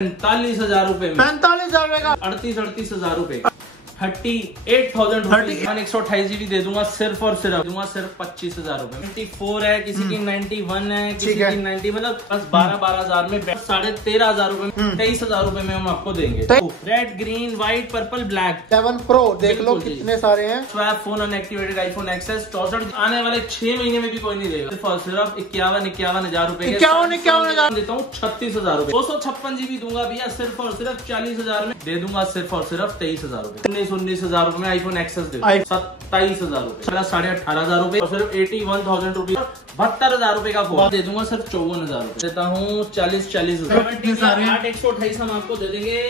45,000 रुपए में, 45,000 का 38,000 रुपए, 38,000 रुपीज। 128 GB दे दूंगा सिर्फ और सिर्फ दूंगा सिर्फ 25,000 रुपए। 94 है, किसी की 91 है, किसी की 90, मतलब बस 12,000 में 13,500 रुपए में 23,000 रुपए में हम आपको देंगे। Red, green, white, purple, black 7 Pro देख लो कितने सारे हैं। Swap phone unactivated iPhone access 64 आने वाले 6 महीने में भी कोई नहीं देगा। सिर्फ और सिर्फ 51,000 रुपए, 51,000 देता हूँ 36,000 रुपए। 256 GB दूंगा भैया सिर्फ और सिर्फ 40,000 में दे दूंगा सिर्फ और सिर्फ 23,000 रुपए। 19,000 रुपए में आईफोन एक्सेस दे 27,000 रुपए, 18,500 रुपए और सिर्फ 81,000 रुपीज 72,000 रुपए का फोन दे दूंगा सिर्फ 54,000 रुपए। देता हूँ 40,000 128 हम आपको दे देंगे।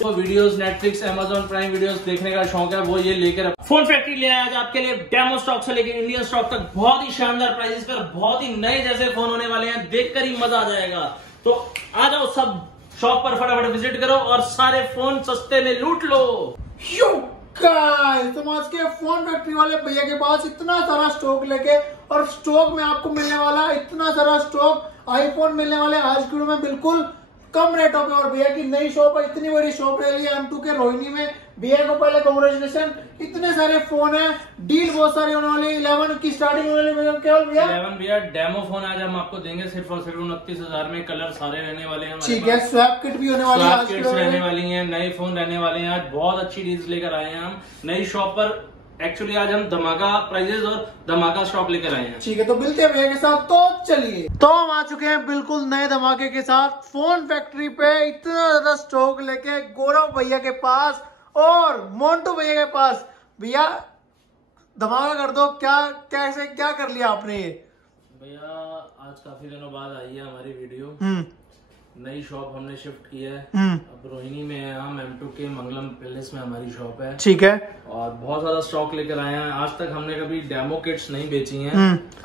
तो videos Netflix, Amazon prime videos देखने का शौक है वो ये लेकर फोन फैक्ट्री ले आया आज आपके लिए। डेमो स्टॉक से लेकर इंडियन स्टॉक तक बहुत ही शानदार प्राइसेस पर बहुत ही नए जैसे फोन होने वाले हैं, देखकर ही मजा आ जाएगा। तो आ जाओ सब शॉप पर फटाफट विजिट करो और सारे फोन सस्ते में लूट लो। तुम आज के फोन फैक्ट्री वाले भैया के पास इतना सारा स्टॉक लेके, और स्टॉक में आपको मिलने वाला इतना सारा स्टॉक आईफोन मिलने वाले आज के वीडियो में बिल्कुल कम रेटों पे। और भैया की नई शॉप है, इतनी बड़ी शॉप ले ली M2 के रोहिणी में। भैया को पहले कांग्रेचुलेशन, इतने सारे फोन है, डील बहुत सारी होने वाली। 11 की स्टार्टिंग होने वाली केवल भैया 11 भैया डेमो फोन आज हम आपको देंगे सिर्फ और सिर्फ 29,000 में। कलर सारे रहने वाले हैं, ठीक है। स्वैप किट भी होने वाली है, स्वैप किट्स रहने वाली हैं, नए फोन रहने वाले हैं। आज बहुत अच्छी डील्स लेकर आए हैं हम नई शॉप पर। एक्चुअली आज हम धमाका प्राइजेस और धमाका स्टॉक लेकर आए हैं। ठीक है, तो मिलते हैं भैया के साथ। तो चलिए, तो हम आ चुके हैं बिल्कुल नए धमाके के साथ फोन फैक्ट्री पे। इतना ज्यादा स्टॉक लेके गौरव भैया के पास और मोन्टू भैया के पास। भैया धमाका कर दो, क्या कैसे क्या कर लिया आपने ये? भैया आज काफी दिनों बाद आई है हमारी वीडियो। नई शॉप हमने शिफ्ट की है, अब रोहिणी में है हम। M2 के मंगलम पैलेस में हमारी शॉप है, ठीक है। और बहुत सारा स्टॉक लेकर आए हैं। आज तक हमने कभी डेमो किट्स नहीं बेची हैं।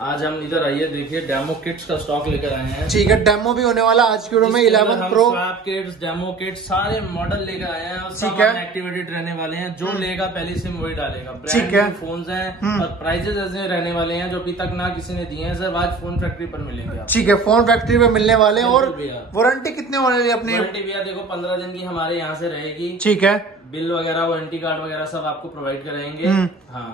आज हम इधर आइए देखिए डेमो किट्स का स्टॉक लेकर आए हैं। ठीक है, डेमो भी होने वाला आज की वीडियो में। 11 Pro swap kits, demo kits सारे मॉडल लेकर आए हैं और सब एक्टिवेटेड रहने वाले हैं। जो लेगा पहली सिम वही डालेगा। ब्रांड न्यू फोन्स हैं और प्राइजेस ऐसे रहने वाले हैं जो अभी तक ना किसी ने दिए हैं। सर आज फोन फैक्ट्री पर मिलेंगे। ठीक है, फोन फैक्ट्री पे मिलने वाले हैं। और वारंटी कितने होने वाली अपनी? वारंटी भैया देखो 15 दिन की हमारे यहाँ से रहेगी। ठीक है, बिल वगैरह, वारंटी कार्ड वगैरह सब आपको प्रोवाइड कराएंगे। हाँ,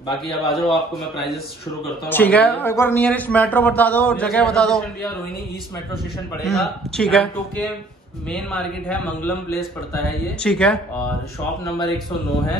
बाकी अब आ जाओ, आपको मैं प्राइजेस शुरू करता हूँ। ठीक है, एक बार नियरेस्ट मेट्रो बता दो, जगह बता दो। भैया रोहिणी ईस्ट मेट्रो स्टेशन पड़ेगा। ठीक है, M2 के मेन मार्केट है, मंगलम प्लेस पड़ता है ये। ठीक है, और शॉप नंबर 109 है।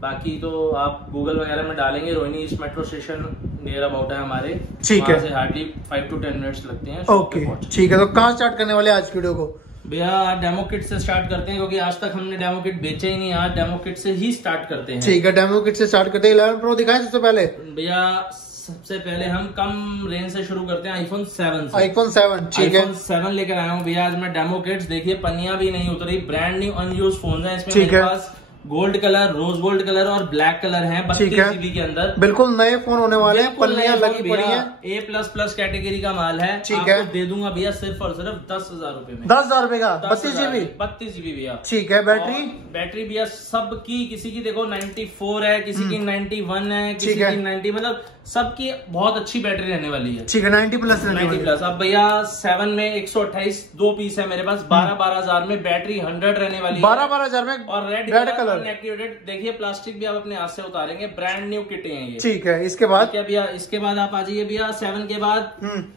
बाकी तो आप गूगल वगैरह में डालेंगे Rohini east metro station near about है हमारे। ठीक है, हार्डली 5 to 10 मिनट्स लगते हैं। ओके, ठीक है। तो कहाँ स्टार्ट करने वाले आज की वीडियो को? भैया डेमो किट से स्टार्ट करते हैं क्योंकि आज तक हमने डेमो किट बेचे ही नहीं। आज डेमो किट से ही स्टार्ट करते हैं। ठीक है, डेमो किट से स्टार्ट करते हैं। 11 Pro दिखाएं सबसे पहले। भैया सबसे पहले हम कम रेंज से शुरू करते हैं आईफोन 7 से। आईफोन 7, ठीक है। आईफोन 7 लेकर आया हूँ भैया आज मैं डेमो किट्स। देखिए पन्नियां भी नहीं उतरी, ब्रांड न्यू अनयूज फोन है। इसमें मेरे पास gold colour, rose gold colour और ब्लैक कलर है। 32 GB के अंदर बिल्कुल नए फोन होने वाले हैं। पन्नियां लगी पड़ी हैं। A++ कैटेगरी का माल है। ठीक है, दे दूंगा भैया सिर्फ और सिर्फ 10,000 रुपए में। 10,000 रुपए का 32 GB भैया। ठीक है, बैटरी भैया सबकी, किसी की देखो 94 है, किसी की 91 है, किसी की 90, मतलब सबकी बहुत अच्छी बैटरी रहने वाली है। ठीक है, 90+ 90+। अब भैया 7 में 128 2 पीस है मेरे पास। 12,000 में बैटरी 100 रहने वाली है। 12,000 में और रेड कलर एक्टिवेटेड। देखिए प्लास्टिक भी आप अपने हाथ से उतारेंगे, ब्रांड न्यू किटें हैं ये। ठीक है, इसके बाद क्या भैया? इसके बाद आप आ जाइए भैया 7 के बाद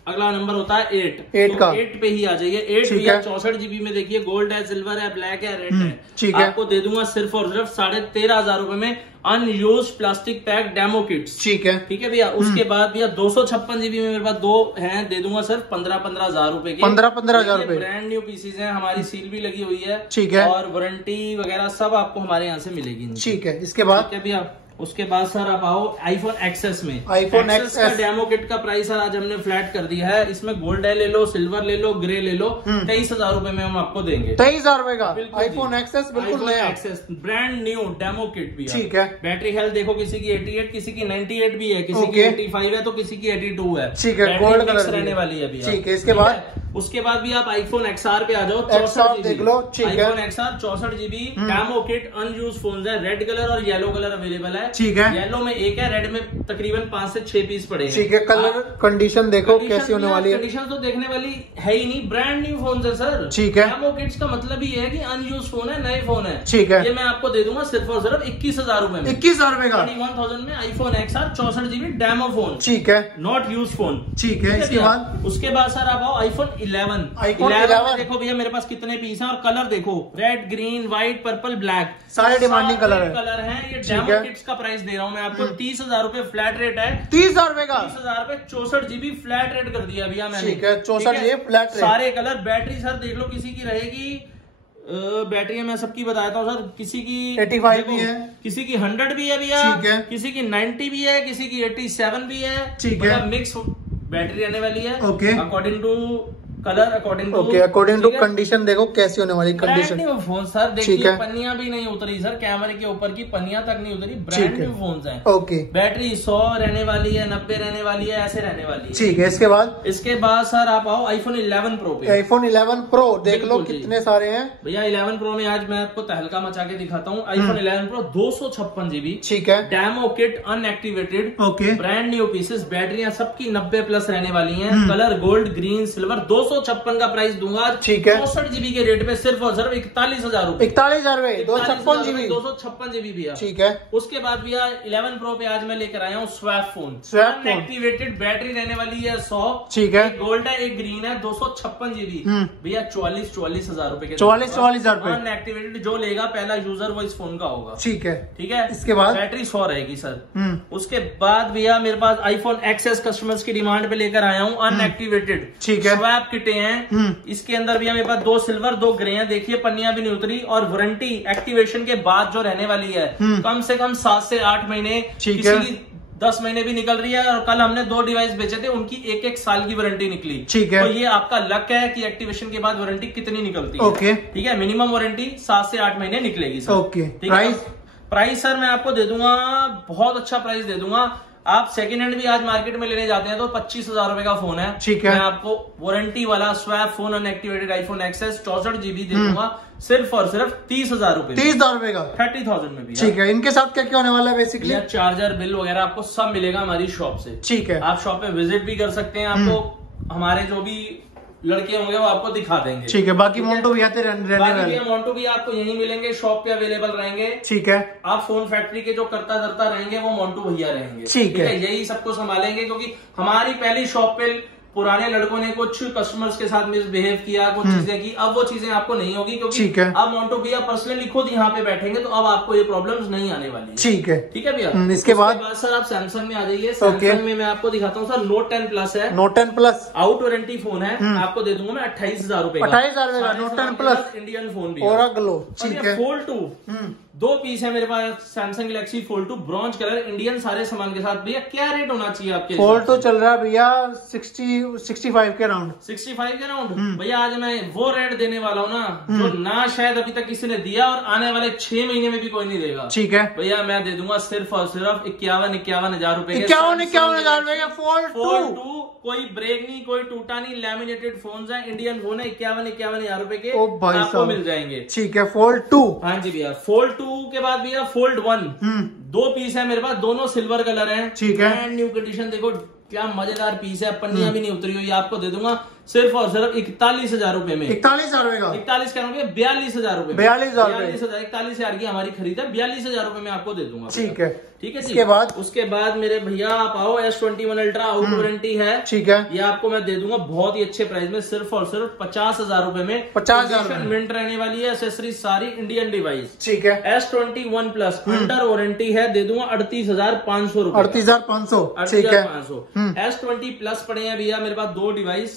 अगला नंबर होता है 8 का। 8 पे ही आ जाइए। 8 भैया 64 GB में। देखिए गोल्ड है, सिल्वर है, ब्लैक है, रेड है। ठीक है, आपको दे दूंगा सिर्फ और सिर्फ 13,500 रुपए में unused plastic pack demo kits. ठीक है, ठीक है भैया। उसके बाद भैया 256 GB में मेरे पास 2 हैं, दे दूंगा सिर्फ 15,000 रुपए के। 15,000 रुपए। ब्रांड न्यू पीसीज हैं, हमारी सील भी लगी हुई है। ठीक है, और वारंटी वगैरह सब आपको हमारे यहाँ से मिलेगी। ठीक है, इसके बाद क्या भैया? उसके बाद सर आप आओ आईफोन एक्सेस में। आईफोन एक्सेस का डेमो किट का प्राइस आज हमने फ्लैट कर दिया है। इसमें गोल्ड ले लो, सिल्वर ले लो, ग्रे ले लो। 23,000 रुपए में हम आपको देंगे। 23,000 रुपए का आईफोन एक्सेस, बिल्कुल नया XS brand new demo kit भी। ठीक है, बैटरी हेल्थ देखो, किसी की 88, किसी की 98 भी है, किसी की 85 है, तो किसी की 82 है। ठीक है, गोल्ड कलर रहने वाली है अभी। ठीक है, इसके बाद उसके बाद भी आप आईफोन XR पे आ जाओ, XR देख लो, ठीक है। IPhone XR 64 GB demo kit, unused phone है, रेड कलर और येलो कलर अवेलेबल है, ठीक है। येलो में एक है, रेड में तकरीबन 5 से 6 पीस पड़े हैं, ठीक है। कलर कंडीशन देखो कैसी होने वाली है, कंडीशन तो देखने वाली है ही नहीं, ब्रांड न्यू फोन है सर, ठीक है। डेमो किट्स का मतलब ही है कि अनयूज फोन है, नए फोन है, ठीक है। ये मैं आपको दे दूंगा सिर्फ और सिर्फ 21,000 रुपए में, 21,000 रुपए का 21,000 में iPhone XR 64 GB demo phone, ठीक है, नॉट यूज फोन, ठीक है। उसके बाद सर आप आओ आईफोन 11 देखो भैया मेरे पास कितने पीस हैं और कलर देखो, red, green, white, purple, black, सारे डिमांडिंग कलर हैं। ये डेमो किट्स का प्राइस दे रहा हूँ मैं आपको 30,000 रुपए फ्लैट रेट है, 30,000 रुपए का, 30,000 रुपए 64 GB फ्लैट रेट कर दिया भैया मैंने, ठीक है। 64 GB फ्लैट रेट, सारे कलर, बैटरी सर देख लो किसी की रहेगी, बैटरी मैं सबकी बताता हूँ सर, किसी की 85 भी है, किसी की 100 भी है भैया, ठीक है। किसी की 90 भी है, किसी की 87 भी है, ठीक है। मिक्स बैटरी रहने वाली है, okay, according to colour, according to according to condition देखो कैसी होने वाली कंडीशन, फोन सर देखिए, पन्नियां भी नहीं उतरी सर, कैमरे के ऊपर की पन्नियां तक नहीं उतरी, ब्रांड न्यू फोन है, ओके। बैटरी 100 रहने वाली है, 90 रहने वाली है, ऐसे रहने वाली है, ठीक है। इसके बाद सर आप आओ आईफोन 11 प्रो पे, आईफोन 11 प्रो देख लो कितने सारे हैं भैया। 11 प्रो में आज मैं आपको तहलका मचा के दिखाता हूँ, आईफोन 11 प्रो 256 GB, ठीक है, demo kit unactivated, okay, brand new pieces, बैटरियां सबकी 90 प्लस रहने वाली हैं, कलर गोल्ड, ग्रीन, सिल्वर, 256 का प्राइस दूंगा, ठीक है। 64 GB के रेट पे सिर्फ और सिर्फ 41,000 रुपए, 41,000 रुपए 256 GB, 256 GB भैया, ठीक है। उसके बाद भैया 11 प्रो पे आज मैं लेकर आया हूँ स्वैप फोन, एक्टिवेटेड, बैटरी रहने वाली है 100, ठीक है, गोल्ड है, एक ग्रीन है, 256 GB भैया, 44,000 रुपए के, 44,000 रुपए अनएक्टिवेटेड, जो लेगा पहला यूजर वो इस फोन का होगा, ठीक है, ठीक है। इसके बाद बैटरी 100 रहेगी सर, उसके बाद भैया मेरे पास आईफोन XS कस्टमर्स की डिमांड पे लेकर आया हूँ, अनएक्टिवेटेड, ठीक है, स्वैप किटे हैं, इसके अंदर भी मेरे पास 2 सिल्वर 2 ग्रे हैं, देखिए पन्नियां भी नहीं उतरी, और वारंटी एक्टिवेशन के बाद जो रहने वाली है कम से कम 7 से 8 महीने, किसी की 10 महीने भी निकल रही है, और कल हमने 2 डिवाइस बेचे थे, उनकी 1-1 साल की वारंटी निकली, ठीक है। तो ये आपका लक है कि एक्टिवेशन के बाद वारंटी कितनी निकलती है, ओके, ठीक है। मिनिमम वारंटी 7 से 8 महीने निकलेगी सर, ओके। प्राइस सर मैं आपको दे दूंगा, बहुत अच्छा प्राइस दे दूंगा। आप सेकंड हैंड भी आज मार्केट में लेने जाते हैं तो 25,000 रुपए का फोन है, ठीक है। मैं आपको वारंटी वाला swap phone unactivated iPhone XS 64 GB दे दूंगा सिर्फ और सिर्फ 30,000 रुपए, 30,000 रुपए का, 30,000 में भी, ठीक है। इनके साथ क्या क्या होने वाला है बेसिकली, चार्जर, बिल वगैरह आपको सब मिलेगा हमारी शॉप से, ठीक है। आप शॉप पे विजिट भी कर सकते हैं, आपको हमारे जो भी लड़के होंगे वो आपको दिखा देंगे, ठीक है। बाकी मोन्टो भी आते रहने, मोन्टो भी आपको यहीं मिलेंगे, शॉप पे अवेलेबल रहेंगे, ठीक है। आप फोन फैक्ट्री के जो करता धरता रहेंगे वो मोन्टो भैया रहेंगे, ठीक है। यही सबको संभालेंगे, क्योंकि हमारी पहली शॉप पे पुराने लड़कों ने कुछ कस्टमर्स के साथ मिसबिहेव किया, कुछ चीजें की, अब वो चीजें आपको नहीं होगी, क्योंकि अब मोन्टो भैया पर्सनली खुद यहाँ पे बैठेंगे, तो अब आपको ये प्रॉब्लम्स नहीं आने वाली, ठीक है, ठीक है भैया। इसके बाद सर आप सैमसंग में आ जाइए, सैमसंग में मैं आपको दिखाता हूँ सर, नोट 10 प्लस है, note 10 plus out warranty phone है, आपको दे दूंगा मैं 28,000 रुपए, 28,000 रुपए नोट 10 प्लस इंडियन फोन भी, और ग्लो, ठीक है। फोल्ड 2 2 पीस है मेरे पास, Samsung Galaxy Fold 2 bronze colour, Indian सारे सामान के साथ। भैया क्या रेट होना चाहिए आपके? फोल्ड 2 चल रहा है भैया 65 के राउंड, 65 के राउंड। भैया आज मैं वो रेट देने वाला हूँ ना जो ना शायद अभी तक किसी ने दिया और आने वाले 6 महीने में भी कोई नहीं देगा, ठीक है भैया। मैं दे दूंगा सिर्फ और सिर्फ 51,000 रुपए, 51,000 रुपए का फोल्ड 2। कोई ब्रेक नहीं, कोई टूटा नहीं, लैमिनेटेड फोन है, इंडियन फोन है, 51,000 रुपए के आपको मिल जाएंगे, ठीक है। फोल्ड 2, हाँ जी भैया। फोल्ड 2 के बाद भैया फोल्ड 1 2 पीस है मेरे पास, दोनों सिल्वर कलर हैं, ठीक है। न्यू कंडीशन देखो क्या मजेदार पीस है, पन्नियां भी नहीं उतरी हुई, आपको दे दूंगा सिर्फ और सिर्फ 41,000 रुपए में। 41,000 रुपए का, 41 का 42,000 रुपए, 41,000 की हमारी खरीद है, 42,000 रुपए में आपको दे दूंगा, ठीक है, ठीक है। उसके बाद मेरे भैया आप आओ, S21 अल्ट्रा आउट वारंटी है, ठीक है। ये आपको मैं दे दूंगा बहुत ही अच्छे प्राइस में, सिर्फ और सिर्फ 50,000 रुपए में, 50,000 मिनट रहने वाली है, एक्सेसरीज सारी इंडियन डिवाइस, ठीक है। S21 प्लस अंडर वारंटी है, दे दूंगा 38,500 रुपए, 38,500, ठीक है। S20 प्लस पड़े हैं भैया मेरे पास 2 डिवाइस,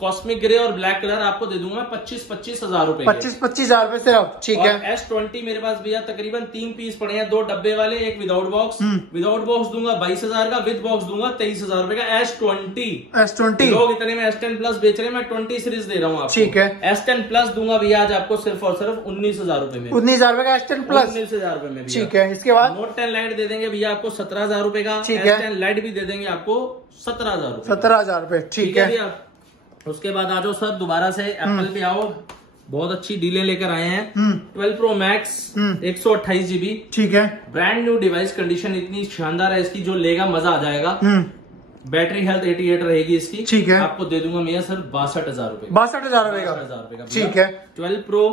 कॉस्मिक ग्रे और ब्लैक कलर, आपको दे दूंगा 25,000 रुपए, 25,000 रुपए सिर्फ, ठीक है। S20 मेरे पास भैया तकरीबन 3 पीस पड़े हैं, 2 डब्बे वाले, एक विदाउट बॉक्स, विदाउट बॉक्स दूंगा 22,000 का, विद बॉक्स दूंगा 23,000 रुपए का। S20 लोग इतने में S10 प्लस बेच रहे हैं, मैं 20 सीरीज दे रहा हूँ आपको, ठीक है। S10 प्लस दूंगा भैया आज आपको सिर्फ और सिर्फ 19,000 रुपए में, 19,000 रुपए का S10 प्लस, 19,000 रुपए में, ठीक है। इसके बाद नोट 10 लाइट दे देंगे भैया आपको 17,000 रुपए का, S10 लाइट भी दे देंगे आपको 17,000 रुपए, 17,000 रुपए, ठीक है भैया। उसके बाद आ जाओ सर दोबारा से एप्पल पे आओ, बहुत अच्छी डीलें लेकर आए हैं। 12 Pro Max 128 GB, ठीक है। ब्रांड न्यू डिवाइस, कंडीशन इतनी शानदार है इसकी, जो लेगा मजा आ जाएगा। बैटरी हेल्थ 88 रहेगी इसकी, ठीक है। आपको दे दूंगा मैं सर 62,000 रुपए, 62,000 रुपए का, ठीक है। 12 Pro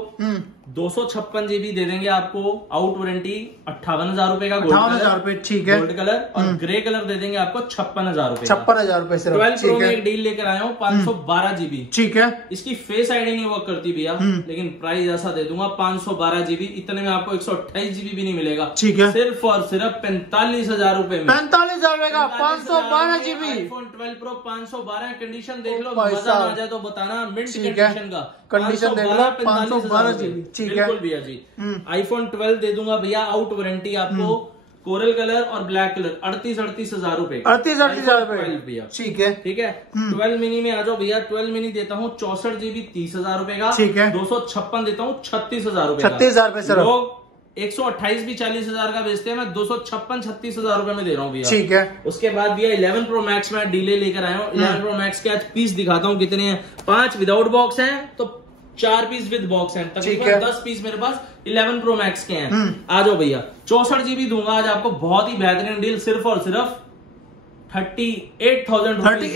256 GB दे देंगे आपको, आउट वारंटी 58,000 रुपए का, 58,000 रुपए, ठीक है। गोल्ड कलर, और ग्रे कलर दे देंगे आपको 56,000 रुपए, 56,000 रुपए। 12 Pro में एक डील लेकर आया हूँ 512 GB, ठीक है। इसकी फेस आईडी नहीं वर्क करती भैया, लेकिन प्राइस ऐसा दे दूंगा 512 GB, इतने में आपको 128 GB भी नहीं मिलेगा, ठीक है। सिर्फ और सिर्फ 45,000 रुपए में, 45,000 रुपए का 512 GB iPhone 12 Pro 512। कंडीशन देख लो, मजा आ जाए तो बताना, मिंट कंडीशन का, कंडीशन देख लो, 512 GB, ठीक है। बिल्कुल भैया जी। iPhone 12 दे दूंगा भैया, आउट वारंटी आपको, कोरल कलर और ब्लैक कलर, 38,000 रुपए, 38,000 रुपए भैया, ठीक है, ठीक है। 12 मिनी में आ जाओ भैया, 12 मिनी देता हूँ 64 GB 30,000 रुपए का, ठीक है। 256 देता हूँ 36,000 रुपए, 36,000 रुपए। लोग 128 भी 40,000 का बेचते हैं, मैं 256-36,000 रुपए में दे रहा हूँ भैया, ठीक है। उसके बाद भैया 11 Pro Max में डीले लेकर आया हूँ। 11 Pro Max के आज पीस दिखाता हूँ कितने हैं, 5 विदाउट बॉक्स हैं, तो 4 पीस विद बॉक्स हैं, तकरीबन 10 पीस मेरे पास 11 Pro Max के हैं। आ जाओ भैया, 64 GB दूंगा आज आपको, बहुत ही बेहतरीन डील, सिर्फ और सिर्फ 38,000 रुपीज,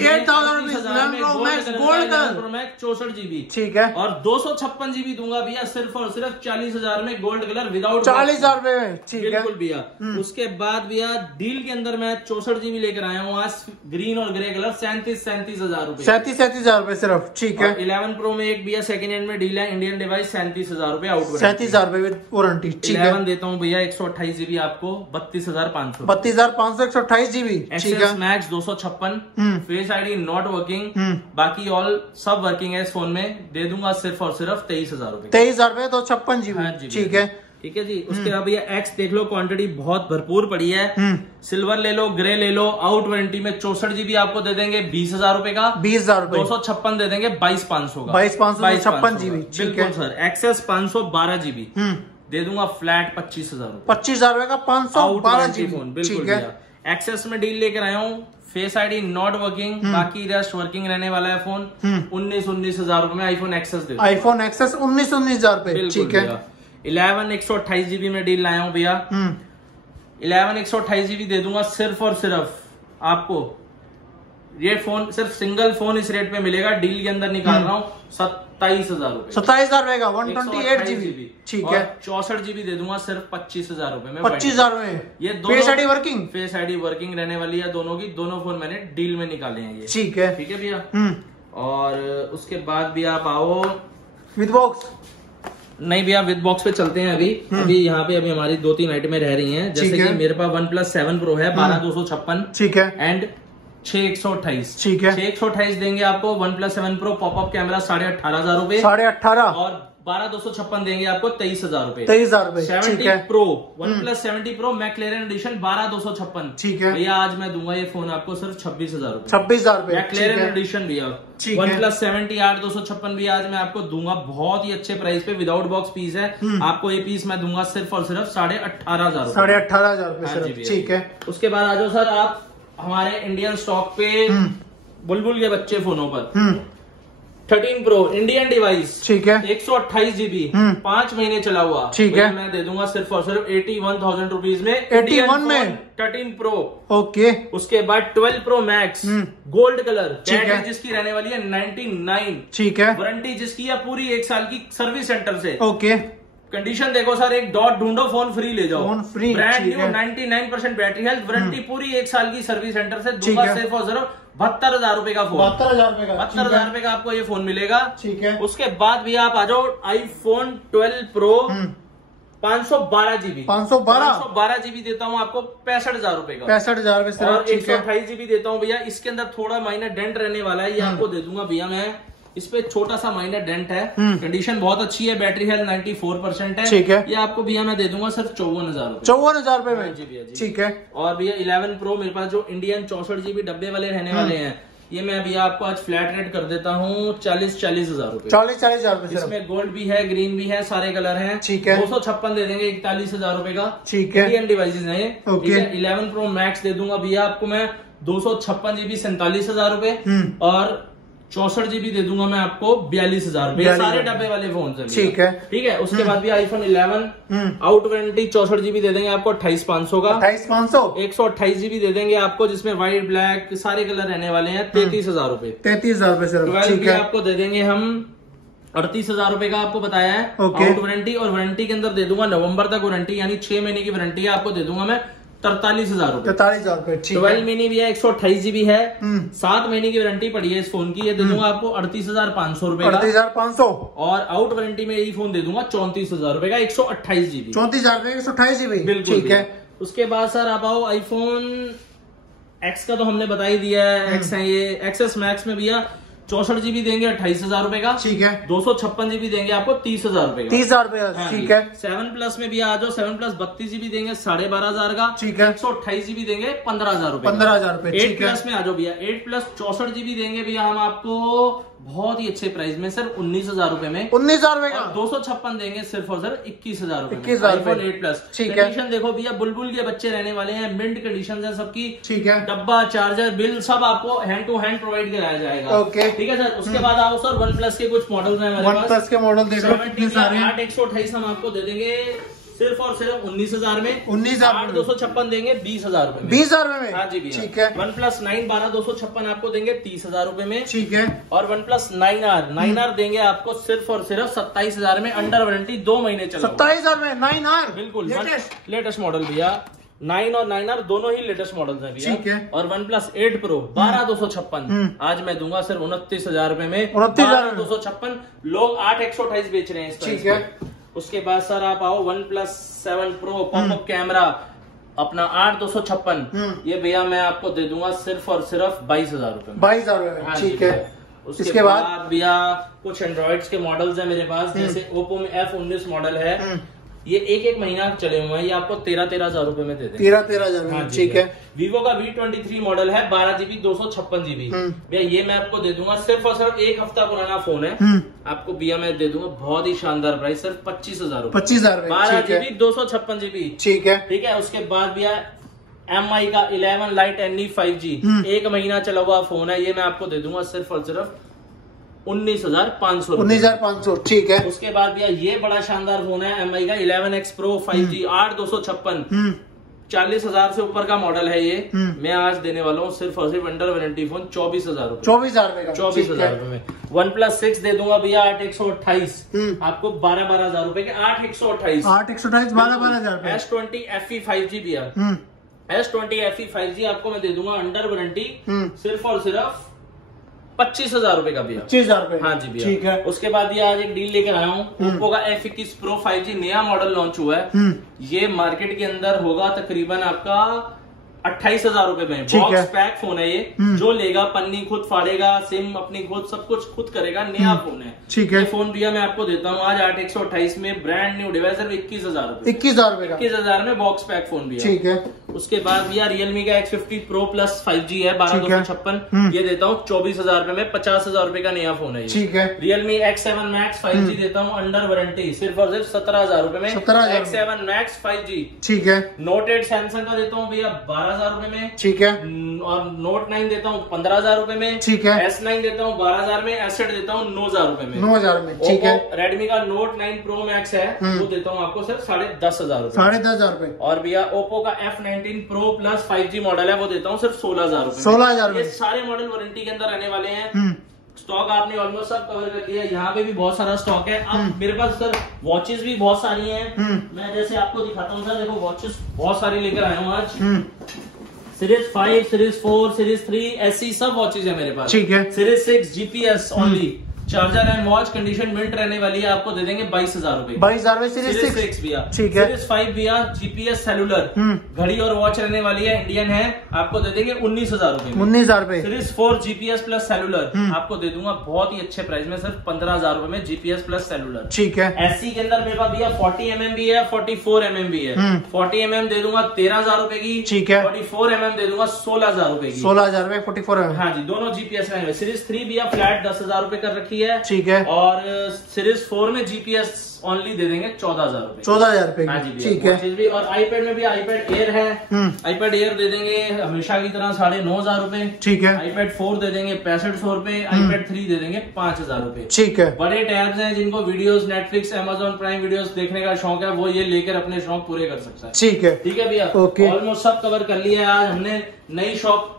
64 GB, ठीक है। और 256 GB दूंगा भैया, सिर्फ और सिर्फ 40,000 में, गोल्ड कलर विदाउट, 40,000 रुपए में, ठीक है। बिल्कुल भैया। उसके बाद भैया डील के अंदर मैं 64 GB लेकर आया हूँ आज, ग्रीन और ग्रे कलर, 37,000 रुपए, 37,000 रुपए सिर्फ, ठीक है। 11 Pro में एक भैया सेकंड हैंड में डील है, इंडियन डिवाइस, 37,000 रुपए आउट, 37,000 रुपए विद वारंटी, ठीक है। 11 देता हूँ भैया 128 GB आपको, 32,500, 32,500 128 GB, ठीक है। Max 256, face ID not working, बाकी ऑल सब वर्किंग है इस फोन में, दे दूंगा सिर्फ और सिर्फ 23,000 रुपए, 23,000 रुपए 256 GB, ठीक है, ठीक है जी। उसके बाद भैया एक्स देख लो, क्वांटिटी बहुत भरपूर पड़ी है, सिल्वर ले लो, ग्रे ले लो, आउट वारंटी में 64 GB आपको दे देंगे 20,000 रुपए का, 20,000 रुपए, 256 दे देंगे 22,500 का, 22,556 GB, बिल्कुल सर। एक्सेस 512 GB दे दूंगा फ्लैट 25,000 रुपए, 25,000 रुपए का 512 GB फोन, बिल्कुल भैया। एक्सेस में डील लेकर आया हूँ, फेस आईडी नॉट वर्किंग, बाकी रेस्ट वर्किंग रहने वाला है फोन, 19,000 रुपए में आईफोन एक्सेस दे, आईफोन एक्सेस 19,000 रुपए, ठीक है। 11 128 GB में डील लाया हूँ भैया, 11 128 GB दे दूंगा सिर्फ और सिर्फ आपको, ये फोन सिर्फ सिंगल फोन इस रेट पे मिलेगा, डील के अंदर निकाल रहा हूँ 27,000 रुपए, 27,000 रुपए का 128 GB, ठीक है। 64 GB दे दूंगा सिर्फ 25,000 रुपए में, 25,000 रुपए। ये face ID working, face ID working रहने वाली है दोनों की, दोनों फोन मैंने डील में निकाले हैं ये, ठीक है, ठीक है भैया। और उसके बाद भी आप आओ विद बॉक्स, नहीं भैया विद बॉक्स पे चलते हैं अभी यहाँ पे अभी हमारी 2-3 आइटमें रह रही हैं, जैसे कि मेरे पास OnePlus 7 Pro है 12,256, ठीक है, एंड 6,128, ठीक है। 6,128 देंगे आपको, OnePlus 7 Pro पॉपअप कैमरा 18,500 रुपए, 18,500, और 12,256 देंगे आपको 23,000 रुपए, 23,000 रुपए। 70 Pro OnePlus 70 Pro McLaren edition 12,256, ठीक है भैया। आज मैं दूंगा ये फोन आपको सिर्फ 26,000 रुपए, 26,000 रुपए मैक्लेरन एडिशन भैया। OnePlus 70 8,256 भी आज मैं आपको दूंगा बहुत ही अच्छे प्राइस पे, विदाउट बॉक्स पीस है, आपको ये पीस मैं दूंगा सिर्फ और सिर्फ 18,500, 18,500 रुपए, ठीक है। उसके बाद आ जाओ सर आप हमारे इंडियन स्टॉक पे, बुलबुल के बच्चे फोनों पर, 13 Pro इंडियन डिवाइस, ठीक है, 128 GB, 5 महीने चला हुआ, ठीक है। मैं दे दूंगा सिर्फ और सिर्फ 81,000 रुपीज में, 81 में 13 Pro, ओके। उसके बाद 12 Pro Max gold colour, battery जिसकी रहने वाली है 99, ठीक है, वारंटी जिसकी है पूरी 1 साल की सर्विस सेंटर से, ओके। कंडीशन देखो सर, एक डॉट ढूंढो फोन फ्री ले जाओ, phone free, brand new, 99% battery health, warranty पूरी 1 साल की सर्विस सेंटर से, दूंगा सिर्फ और सिर्फ 72,000 रुपए का फोन, 72,000 रुपए का, 72,000 रुपए का आपको ये फोन मिलेगा, ठीक है। उसके बाद भी आप आ जाओ iPhone 12 Pro 512 GB, 512 GB देता हूँ आपको 65,000 रुपए का, 65,000 रुपए, और 128 GB देता हूँ भैया, इसके अंदर थोड़ा माइनर डेंट रहने वाला है, ये आपको दे दूंगा भैया मैं, इस पे छोटा सा माइनर डेंट है, कंडीशन बहुत अच्छी है, बैटरी हेल्थ 94% है, ठीक है। ये आपको भैया मैं दे दूंगा सिर्फ 54,000 रुपए, 54,000 रुपए में, जी भैया, ठीक है। और भैया 11 Pro मेरे पास जो इंडियन 64 GB डब्बे वाले रहने वाले हैं, ये मैं भैया आपको आज फ्लैट रेट कर देता हूँ 40,000 रुपए, 40,000 रुपए। इसमें गोल्ड भी है, ग्रीन भी है, सारे कलर हैं, ठीक है। 256 दे देंगे 41,000 रुपए का, ठीक है। इंडियन डिवाइसेज है, ओके। 11 Pro Max दे दूंगा भैया आपको मैं 256 GB 47,000 रुपए, और 64 GB दे दूंगा मैं आपको 42,000 रुपए, सारे डब्बे वाले फोन से। ठीक है, ठीक है। उसके बाद भी आईफोन 11 आउट वारंटी 64 GB दे देंगे आपको 28,500 का। 28,500 128 GB दे देंगे आपको, जिसमें व्हाइट ब्लैक सारे कलर रहने वाले हैं, 33,000 रुपए। 33,000 रुपए सिर्फ। ठीक है, आपको दे देंगे हम 38,000 रुपए का, आपको बताया है आउट वारंटी। और वारंटी के अंदर दे दूंगा नवंबर तक वारंटी, यानी 6 महीने की वारंटी है, आपको दे दूंगा मैं 43,000 रुपए। 43,000 रुपए। 12 महीने भी है, 128 GB है, 7 महीने की वारंटी पड़ी है इस फोन की, ये दे दूंगा आपको 38,500 रुपए का। 38,500। और आउट वारंटी में यही फोन दे दूंगा 34,000 रुपए का, 128 GB। 34,000 रुपए 128 GB। बिल्कुल। ठीक है। उसके बाद सर आप आओ आईफोन एक्स का तो हमने बता ही दिया है, एक्स है ये। एक्सएस मैक्स में भैया 64 GB देंगे 28,000 रुपए का। ठीक है। 256 GB देंगे आपको 30,000 रुपए का। 30,000 रुपए। ठीक है। 7 प्लस में भी आ जाओ, 7 प्लस 32 GB देंगे 12,500 का। ठीक है। 128 GB देंगे 15,000 रुपए। 15,000 रुपए। 8 प्लस में आ जाओ भैया, 8 प्लस 64 GB देंगे भैया हम आपको बहुत ही अच्छे प्राइस में सर, 19,000 रुपए में। 19,000 रुपए का। 256 देंगे सिर्फ और सिर्फ 21,000 रुपए। 21,000 आईफोन 8 प्लस। ठीक है। कंडीशन देखो भैया, बुलबुल के बच्चे रहने वाले हैं, मिंट कंडीशन है सबकी। ठीक है। डब्बा, चार्जर, बिल सब आपको हैंड टू हैंड प्रोवाइड कराया जाएगा। ओके। ठीक है सर। उसके बाद आओ सर, वन प्लस के कुछ मॉडल है हमारे पास। वन प्लस के मॉडल देख लो कितने सारे हैं। 8/128 हम आपको दे देंगे सिर्फ और सिर्फ 19,000 में। 19,000। 8/256 देंगे 20,000 रुपए में। 20,000 रुपए में। हाँ जी भैया। ठीक है। वन प्लस 9 12/256 आपको देंगे 30,000 रुपए में। ठीक है। और वन प्लस 9R देंगे आपको सिर्फ और सिर्फ 27,000 में, अंडर वारंटी 2 महीने चला। 27,000 में 9R। बिल्कुल लेटेस्ट मॉडल भैया। 9 और 9R दोनों ही लेटेस्ट मॉडल्स हैं भैया। ठीक है। और वन प्लस 8 प्रो 12/256 आज मैं दूंगा सिर्फ 29,000 रुपए में। 29,000 लोग 8/128 बेच रहे हैं इस प्राइस ठीक है। उसके बाद सर आप आओ one plus 7 pro popup camera अपना 8/256 ये भैया मैं आपको दे दूंगा सिर्फ और सिर्फ 22,000 रुपए। 22,000 रुपए। ठीक है। उसके बाद भैया कुछ एंड्रॉइड्स के मॉडल्स हैं मेरे पास, जैसे ओप्पो में F19 मॉडल है, ये एक महीना चले हुए हैं, ये आपको 13,000 रुपए में दे देंगे। 13,000 में। ठीक है। वीवो का V23 मॉडल है 12 GB 256 GB भैया, ये मैं आपको दे दूंगा सिर्फ और सिर्फ 1 हफ्ता पुराना फोन है, आपको भैया मैं दे दूंगा बहुत ही शानदार प्राइस, सिर्फ 25,000 रुपए। 25,000 12 GB 256 GB। ठीक है। ठीक है। उसके बाद भैया MI का 11 Lite NE 5G 1 महीना चला हुआ फोन है, ये मैं आपको दे दूंगा सिर्फ और सिर्फ 19,500। 19,500। ठीक है। उसके बाद भैया ये बड़ा शानदार फोन है MI का 11X Pro 5G 8/256 40,000 से ऊपर का मॉडल है ये, मैं आज देने वाला हूँ सिर्फ और सिर्फ अंडर वारंटी फोन 24,000 रुपए। 24,000 रुपए का। 24,000 रुपए में। वन प्लस 6 दे दूंगा भैया 8/128 आपको 12,000 रुपए के। 8/128 8/128 12,000 S20 FE 5G भैया, S20 FE 5G आपको मैं दे दूंगा अंडर वारंटी सिर्फ और सिर्फ 25,000 रुपए का भैया। 25,000 रुपए। हाँ जी भैया। ठीक है। उसके बाद ये आज एक डील लेकर आया हूँ, ओप्पो का F21 Pro 5G नया मॉडल लॉन्च हुआ है, ये मार्केट के अंदर होगा तकरीबन आपका 28,000 रुपए में। बॉक्स पैक फोन है ये, जो लेगा पन्नी खुद फाड़ेगा, सिम अपनी खुद सब कुछ खुद करेगा, नया फोन है। ठीक है। ये फोन भैया मैं आपको देता हूँ आज 8/128 में, ब्रांड न्यू डिवाइस, सिर्फ 21,000 रुपए। 21,000 रुपए का। 21,000 में बॉक्स पैक फोन भैया। ठीक है। उसके बाद भैया रियलमी का X50 Pro Plus 5G है 12/256 ये देता हूँ 24,000 रुपए में, 50,000 रुपए का नया फोन है। ठीक है। रियलमी X7 Max 5G देता हूँ अंडर वारंटी सिर्फ और सिर्फ 17,000 रुपए में। 17,000 X7 Max 5G। ठीक है। Note 8 सैमसंग का देता हूँ भैया 12,000 रुपए में। ठीक है। और Note 9 देता हूँ 15,000 रुपए में। ठीक है। S9 देता हूँ 12,000 में। S8 देता हूँ 9,000 रुपए में। 9,000 में। ठीक है। रेडमी का Note 9 Pro Max है वो देता हूँ आपको सिर्फ 10,500 रुपए। 10,500 रुपए। और भैया ओप्पो का F19 Pro Plus 5G model है वो देता हूँ सिर्फ 16,000 रुपए। 16,000 ये सारे मॉडल वारंटी के अंदर रहने वाले हैं। स्टॉक आपने ऑलमोस्ट सब कवर कर दिया, यहाँ पे भी बहुत सारा स्टॉक है। अब मेरे पास सर वॉचेस भी बहुत सारी हैं, मैं जैसे आपको दिखाता हूँ सर, देखो वॉचेस बहुत सारी लेकर आया हूँ आज। सीरीज 5, सीरीज 4, सीरीज 3 ऐसी सब वॉचेज है मेरे पास। ठीक है। Series 6 GPS only, charger and watch condition mint रहने वाली है, आपको दे देंगे 22,000 रुपए। 22,000 में सीरीज 6 भैया। ठीक है। सीरीज 5 भैया GPS सेलुलर घड़ी और वॉच रहने वाली है, इंडियन है, आपको दे देंगे 19,000 रुपए। 19,000 रुपए। सीरीज 4 GPS प्लस सेलुलर आपको दे दूंगा बहुत ही अच्छे प्राइस में, सिर्फ 15,000 रुपए में GPS प्लस सेलुलर। ठीक है। एससी के अंदर मेरे पास भैया 40mm भी है, 44mm भी है। 40mm दे दूंगा 13,000 रुपए की। ठीक है। 44mm दे दूंगा 16,000 रुपए की। 16,000 रुपए 44 हाँ जी, दोनों GPS रहेंगे। सीरीज 3 भैया फ्लैट 10,000 रुपए कर रखी सकती है। ठीक है। और सीरीज 4 में जीपीएस ओनली दे देंगे 14,000 रुपए। 14,000 रुपए। हाँ जी, ठीक है। चीज भी। और आईपैड में भी आईपैड एयर है, आईपैड एयर दे देंगे हमेशा की तरह 9,500 रुपए। ठीक है। आईपैड 4 दे देंगे 6500 रुपए। आईपैड 3 दे देंगे 5,000 रुपए। ठीक है। बड़े टैब्स हैं जिनको videos Netflix Amazon prime videos देखने का शौक है, वो ये लेकर अपने शौक पूरे कर सकता है। ठीक है। ठीक है भैया। ओके। ऑलमोस्ट सब कवर कर लिया है। आज हमने नई शॉप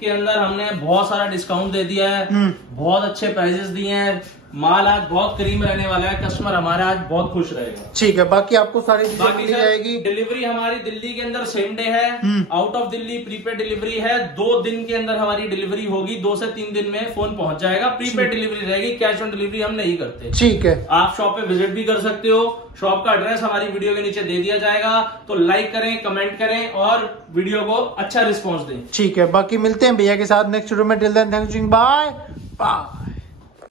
के अंदर हमने बहुत सारा डिस्काउंट दे दिया है, बहुत अच्छे प्राइजेस दिए हैं। माल आज बहुत करीम रहने वाला है, कस्टमर हमारा आज बहुत खुश रहेगा। ठीक है। बाकी आपको सारी चीजें मिल जाएगी। डिलीवरी हमारी दिल्ली के अंदर सेम डे है, out of Delhi prepaid delivery है। 2 दिन के अंदर हमारी डिलीवरी होगी, 2 से 3 दिन में फोन पहुंच जाएगा। प्रीपेड डिलीवरी रहेगी, कैश ऑन डिलीवरी हम नहीं करते। ठीक है। आप शॉप पे विजिट भी कर सकते हो, शॉप का एड्रेस हमारी वीडियो के नीचे दे दिया जाएगा। तो लाइक करें, कमेंट करें और वीडियो को अच्छा रिस्पॉन्स दें। ठीक है। बाकी मिलते हैं भैया के साथ नेक्स्ट वीडियो में। Till then thanks, bye bye.